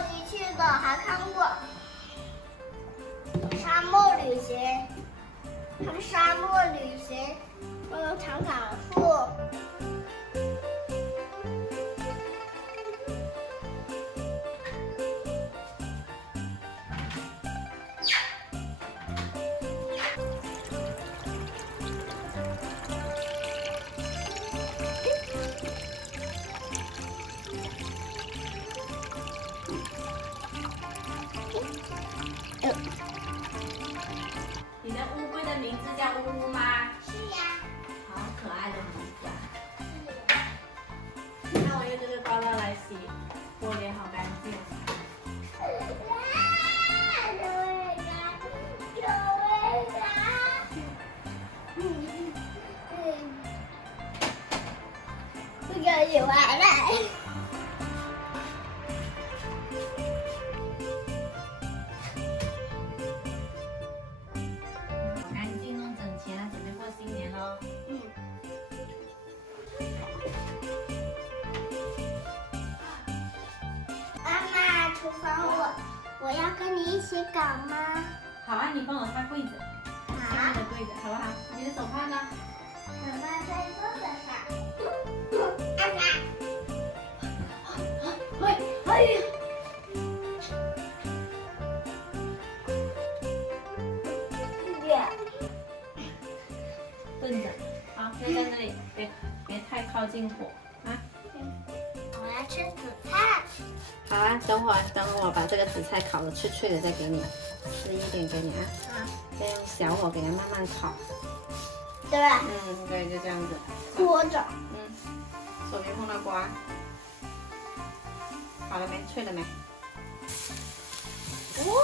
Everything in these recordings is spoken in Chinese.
机去的，还看过沙漠旅行，看沙漠旅行，长杆树。你的乌龟的名字叫乌乌吗？是呀。好可爱的名字啊！那我用这个膏料来洗玻璃，好干净。不要洗完了。好干净，弄整齐了，准备过新年喽。妈妈，厨房我要跟你一起搞吗？好啊，你帮我擦柜子，下面的柜子，好不好？你的手帕呢？手帕在桌子上。阿妈。哎呀！炖着，好，就在那里，别太靠近火啊。我要吃紫菜。好啊，等会我把这个紫菜烤的脆脆的再给你，吃一点给你啊。再用小火给它慢慢烤。对吧？对，就这样子。拖着。手别碰到瓜。好了没？脆了没？哇！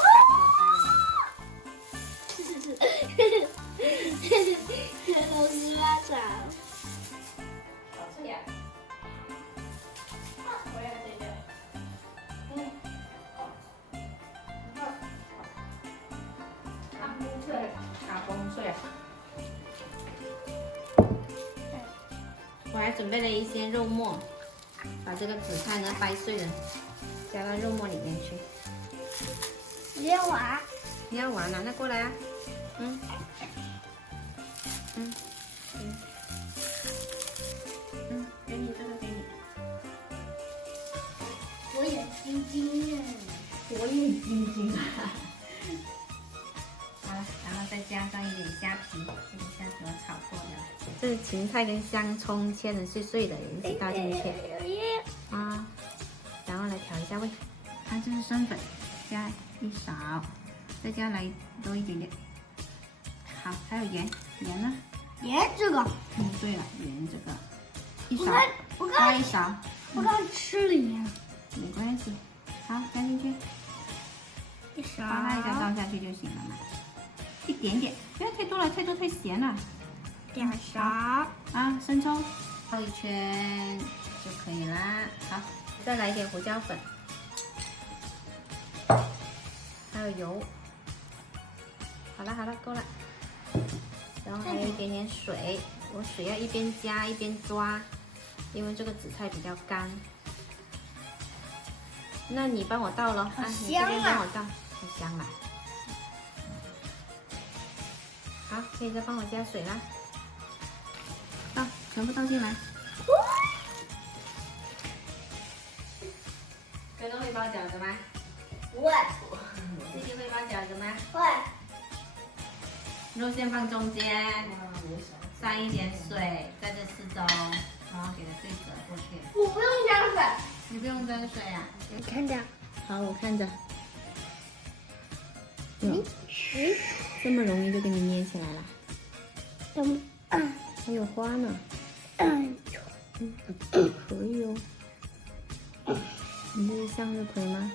这都是拉长。好脆呀！我要这个。大风脆，大风脆。我还准备了一些肉末，把这个紫菜呢掰碎了，加到肉末里面去。你要玩？你要玩啊？那过来啊。给你这个给你。火眼金睛啊！火眼金睛啊！好了，然后再加上一点虾皮，这个虾皮我炒过的。这是芹菜跟香葱切成碎碎的，一起倒进去啊，然后来调一下味。它这是生粉，加一勺，再加来多一点点。好，还有盐，盐呢？盐这个。对了，盐这个一勺，我加一勺。我刚吃了盐。没关系，好，加进去，一勺。哗啦一下倒下去就行了嘛。一点点，不要太多了，太多太咸了。2勺啊，生抽泡一圈就可以啦。好，再来一点胡椒粉，还有油。好了好了，够了。然后还有一点点水，我水要一边加一边抓，因为这个紫菜比较干。那你帮我倒了，你这边帮我倒，太香了。好，可以再帮我加水啦。倒，全部倒进来。哥哥会包饺子吗？不会。弟弟会包饺子吗？会。肉馅放中间，沾一点水在这四周，然后给它对折过去。我不用沾水。你不用沾水啊？你看着。好，我看着。这么容易就给你捏起来了。还有花呢。可以哦。你这是向日葵吗？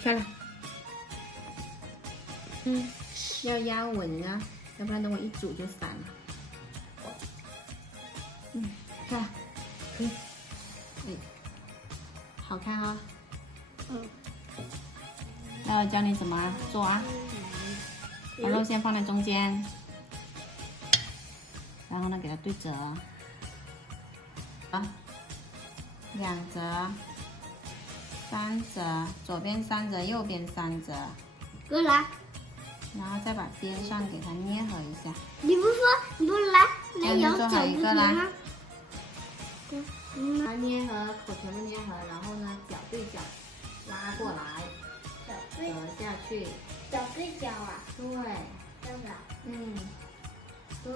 漂亮。要压稳啊，要不然等我一煮就散了。漂亮，可以。好看啊。那我教你怎么做啊？把肉馅放在中间，然后呢给它对折，2折， 3折，左边3折，右边3折，过来。然后再把边上给它捏合一下。你不说你不来有做好一个啦？啦。把捏合口全部捏合，然后呢角对角拉过来，折下去。角对角啊？对。这样子啊？对。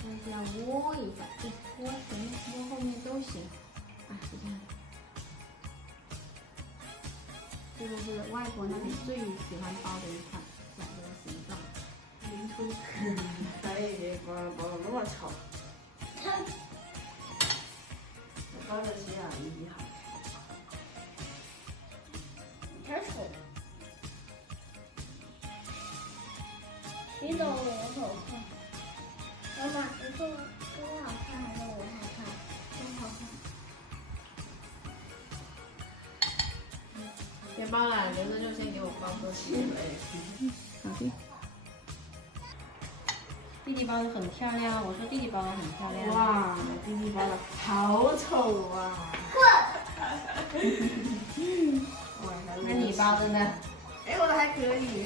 但是要窝一下，窝前窝后面都行。啊，你看。这个是外婆那里最喜欢包的一款饺子的形状。民初可以包那么丑，包的是啊，一好。太丑了。你懂我好看。妈妈，你说跟我好看还是我好看？我好看。别包了，留着就先给我包过去。好的。弟弟包的很漂亮，我说弟弟包的很漂亮。哇，弟弟包的好丑啊！那你包的呢？哎，我的还可以。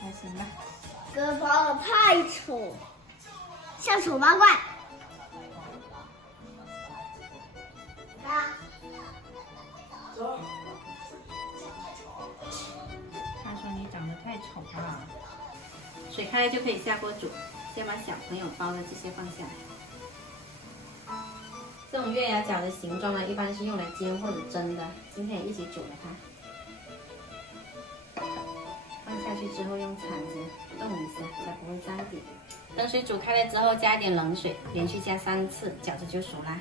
还行吧。哥包的太丑，像丑八怪。啊。他说你长得太丑了。水开了就可以下锅煮，先把小朋友包的这些放下来。这种月牙饺的形状呢，一般是用来煎或者蒸的，今天也一起煮了它。放下去之后用铲子动一下，才不会粘底。等水煮开了之后，加一点冷水，连续加3次，饺子就熟啦。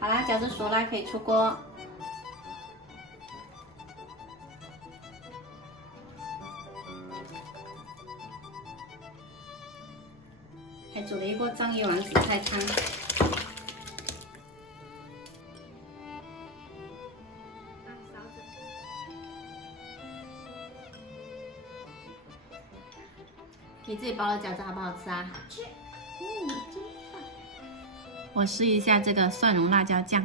好啦，饺子熟啦，可以出锅。还煮了一锅章鱼丸紫菜汤。你自己包的饺子好不好吃啊？吃。真棒！我试一下这个蒜蓉辣椒酱。